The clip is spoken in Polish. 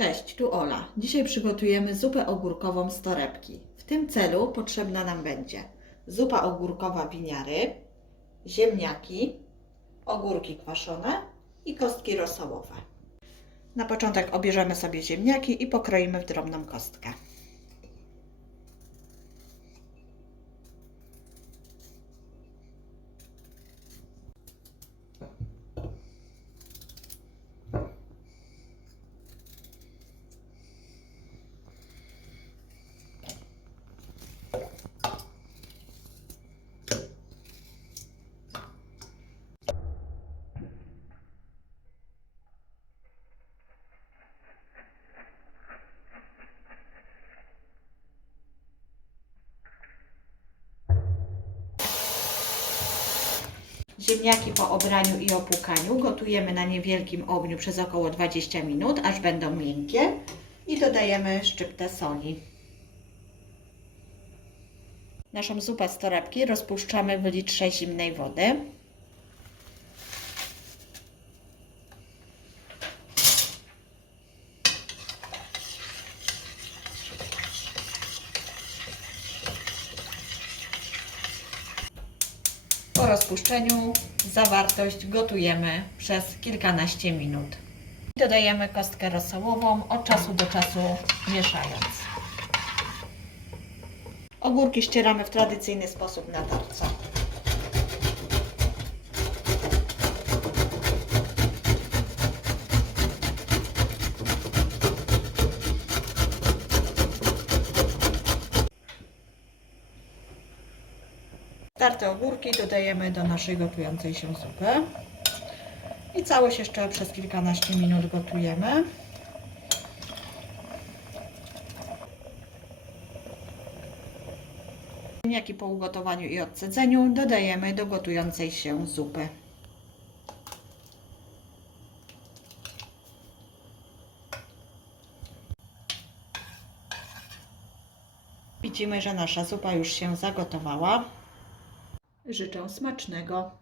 Cześć, tu Ola. Dzisiaj przygotujemy zupę ogórkową z torebki. W tym celu potrzebna nam będzie zupa ogórkowa winiary, ziemniaki, ogórki kwaszone i kostki rosołowe. Na początek obierzemy sobie ziemniaki i pokroimy w drobną kostkę. Ziemniaki po obraniu i opłukaniu gotujemy na niewielkim ogniu przez około 20 minut, aż będą miękkie i dodajemy szczyptę soli. Naszą zupę z torebki rozpuszczamy w litrze zimnej wody. Rozpuszczeniu zawartość gotujemy przez kilkanaście minut. Dodajemy kostkę rosołową od czasu do czasu mieszając. Ogórki ścieramy w tradycyjny sposób na tarce. Tarte ogórki dodajemy do naszej gotującej się zupy. I całość jeszcze przez kilkanaście minut gotujemy. Ziemniaki po ugotowaniu i odcedzeniu dodajemy do gotującej się zupy. Widzimy, że nasza zupa już się zagotowała. Życzę smacznego.